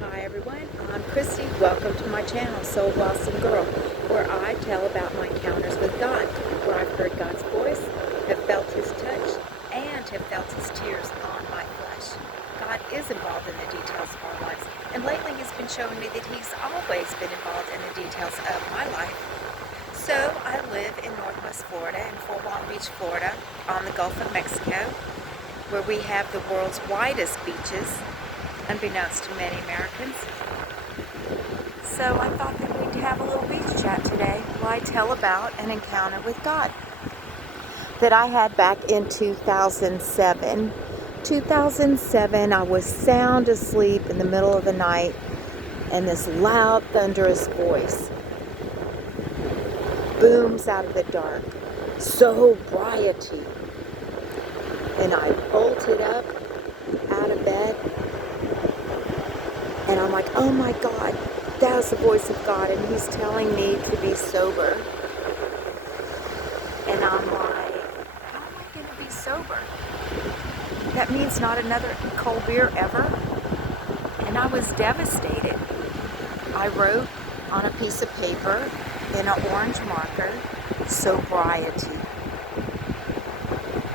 Hi everyone, I'm Christy. Welcome to my channel, Soul Blossom Girl, where I tell about my encounters with God, where I've heard God's voice, have felt His touch, and have felt His tears on my flesh. God is involved in the details of our lives, and lately He's been showing me that He's always been involved in the details of my life. So I live in Northwest Florida, in Fort Walton Beach, Florida, on the Gulf of Mexico, where we have the world's widest beaches, unbeknownst to many Americans. So I thought that we'd have a little beach chat today while I tell about an encounter with God that I had back in 2007. 2007, I was sound asleep in the middle of the night, and this loud, thunderous voice booms out of the dark, "Sobriety." And I bolted up out of bed, and I'm like, oh my God, that's the voice of God, and He's telling me to be sober. And I'm like, how am I going to be sober? That means not another cold beer ever. And I was devastated. I wrote on a piece of paper in an orange marker, "Sobriety."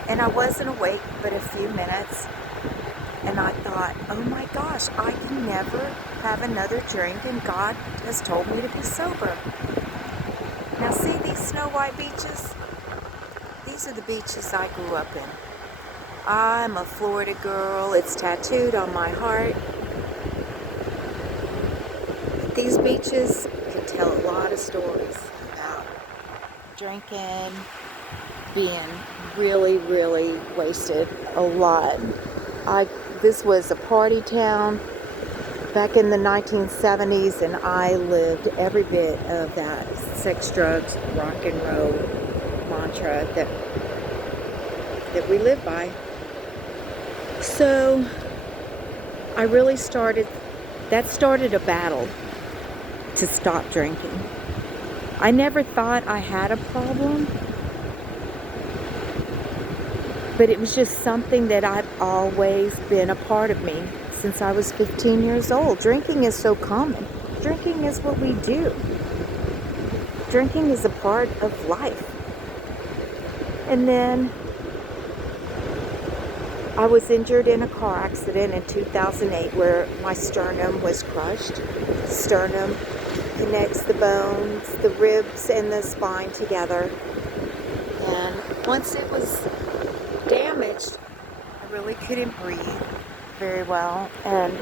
And I wasn't awake but a few minutes. And I thought, oh my gosh, I can never have another drink, and God has told me to be sober. Now see these snow white beaches? These are the beaches I grew up in. I'm a Florida girl. It's tattooed on my heart. But these beaches can tell a lot of stories about drinking, being really, really wasted a lot. This was a party town back in the 1970s, and I lived every bit of that sex, drugs, rock and roll mantra that we live by. So I really started a battle to stop drinking. I never thought I had a problem, but it was just something that I've always been a part of me since I was 15 years old. Drinking is so common. Drinking is what we do. Drinking is a part of life. And then I was injured in a car accident in 2008 where my sternum was crushed. Sternum connects the bones, the ribs, and the spine together. And once it was damaged, I really couldn't breathe very well. And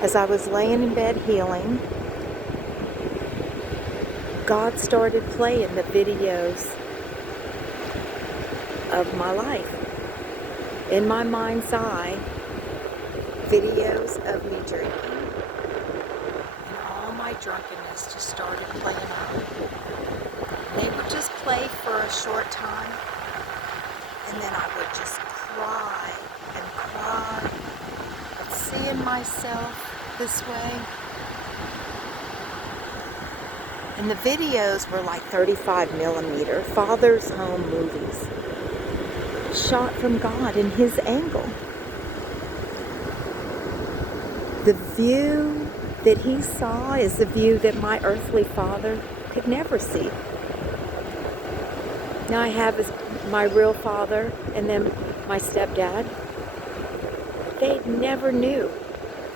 as I was laying in bed healing, God started playing the videos of my life. In my mind's eye, videos of me drinking, and all my drunkenness just started playing out. They would just play for a short time, and then I would just cry and cry, but seeing myself this way. And the videos were like 35 millimeter Father's Home movies, shot from God in His angle. The view that He saw is the view that my earthly father could never see. Now I have my real father and then my stepdad. They never knew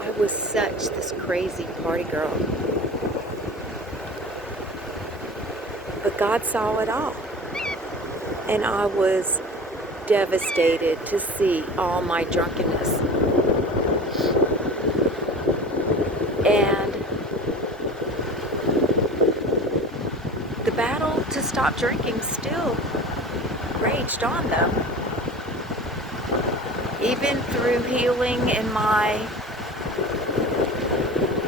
I was such this crazy party girl. But God saw it all. And I was devastated to see all my drunkenness. And the battle to stop drinking still raged on though. Even through healing in my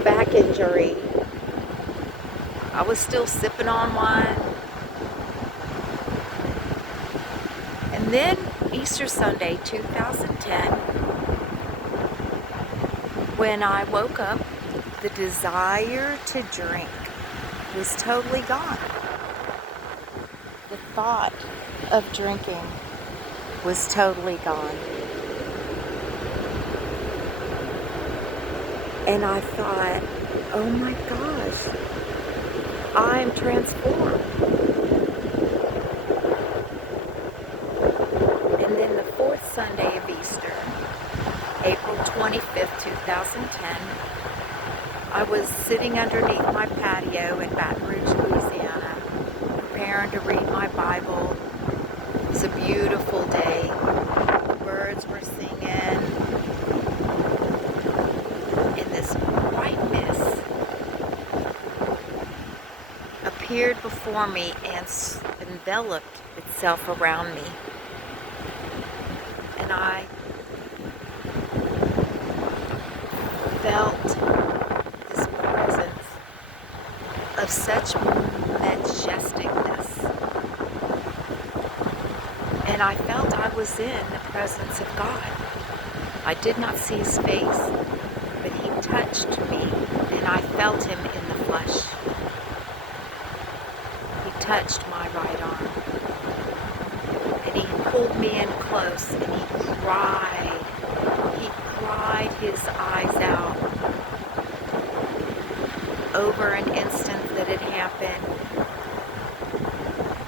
back injury, I was still sipping on wine. And then Easter Sunday 2010, when I woke up, the desire to drink was totally gone. The thought of drinking was totally gone. And I thought, oh my gosh, I'm transformed. And then the fourth Sunday of Easter, April 25th, 2010, I was sitting underneath my patio in Baton Rouge, Louisiana, preparing to read my Bible. It was a beautiful day. Birds were singing, and this white mist appeared before me and enveloped itself around me. And I felt this presence of such majesticness. And I felt I was in the presence of God. I did not see his face, but he touched me, and I felt him in the flesh. He touched my right arm, and he pulled me in close, and he cried. He cried his eyes out over an instant that had happened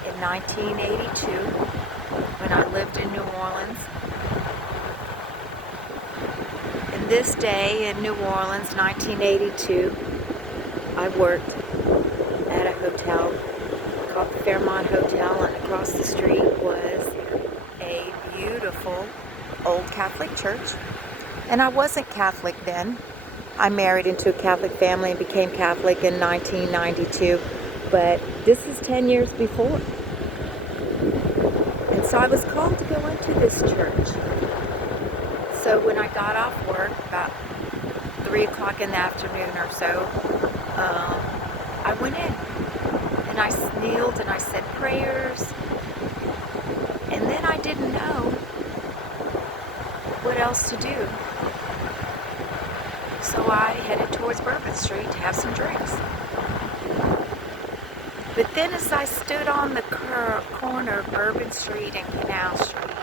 in 1982 when I lived in New Orleans. And this day in New Orleans, 1982, I worked at a hotel called the Fairmont Hotel, and across the street was a beautiful old Catholic church. And I wasn't Catholic then. I married into a Catholic family and became Catholic in 1992, but this is 10 years before. And so I was called to go into this church. So when I got off work, about 3 o'clock in the afternoon or so, I went in and I kneeled and I said prayers, and then I didn't know what else to do. So I headed towards Bourbon Street to have some drinks. But then as I stood on the corner of Bourbon Street and Canal Street,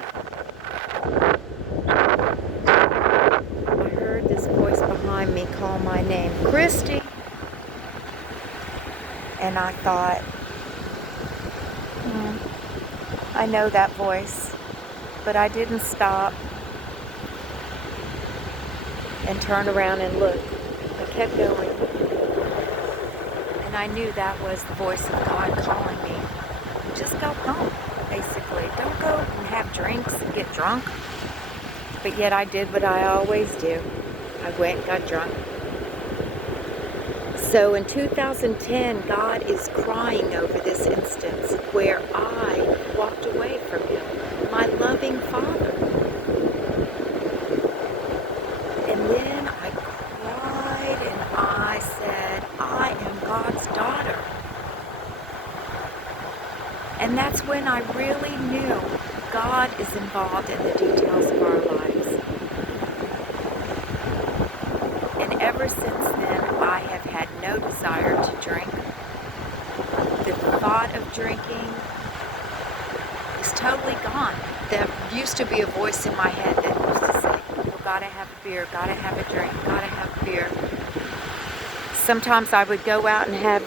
I heard this voice behind me call my name, Christy. And I thought, I know that voice. But I didn't stop and turn around and look. I kept going. And I knew that was the voice of God calling me. Just go home, basically. Don't go and have drinks and get drunk. But yet I did what I always do. I went and got drunk. So in 2010, God is crying over this instance where I walked away from him, my loving Father. And then I cried and I said, I am God's daughter. And that's when I really knew God is involved in the details of our lives. And ever since then, I have had no desire to drink. The thought of drinking is totally gone. There used to be a voice in my head that used to say, gotta have a beer, gotta have a drink, gotta have a beer. Sometimes I would go out and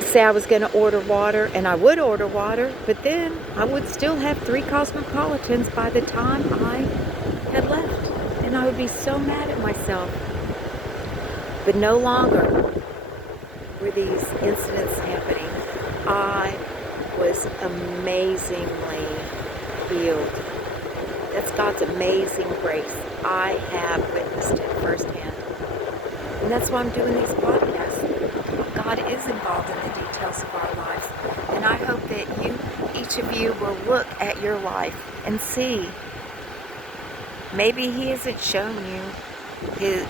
say I was going to order water, and I would order water, but then I would still have 3 Cosmopolitans by the time I had left, and I would be so mad at myself. But no longer were these incidents happening. I was amazingly healed. That's God's amazing grace. I have witnessed it firsthand. And that's why I'm doing these podcasts. God is involved in the details of our lives. And I hope that each of you will look at your life and see. Maybe he hasn't shown you the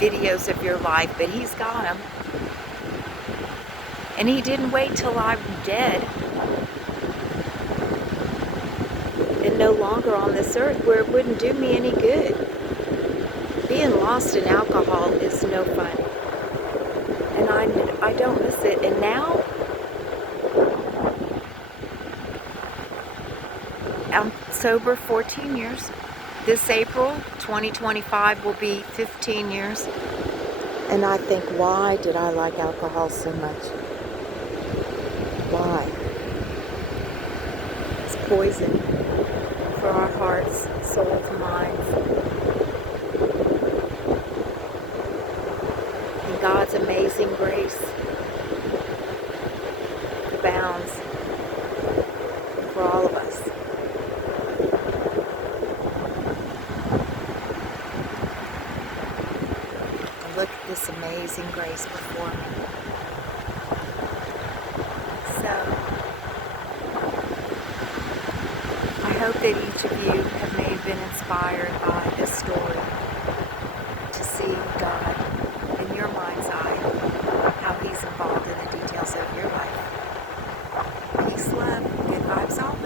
videos of your life, but he's got them. And he didn't wait till I'm dead and no longer on this earth where it wouldn't do me any good. Being lost in alcohol is no fun. And I don't miss it. And now I'm sober 14 years. This April, 2025, will be 15 years. And I think, why did I like alcohol so much? Why? It's poison for our hearts, souls, minds. And God's amazing grace abounds for all of us. And look at this amazing grace before me. So, I hope that each of you have maybe been inspired by this story to see God in your mind's eye, how He's involved in the details of your life. Peace, love, good vibes all.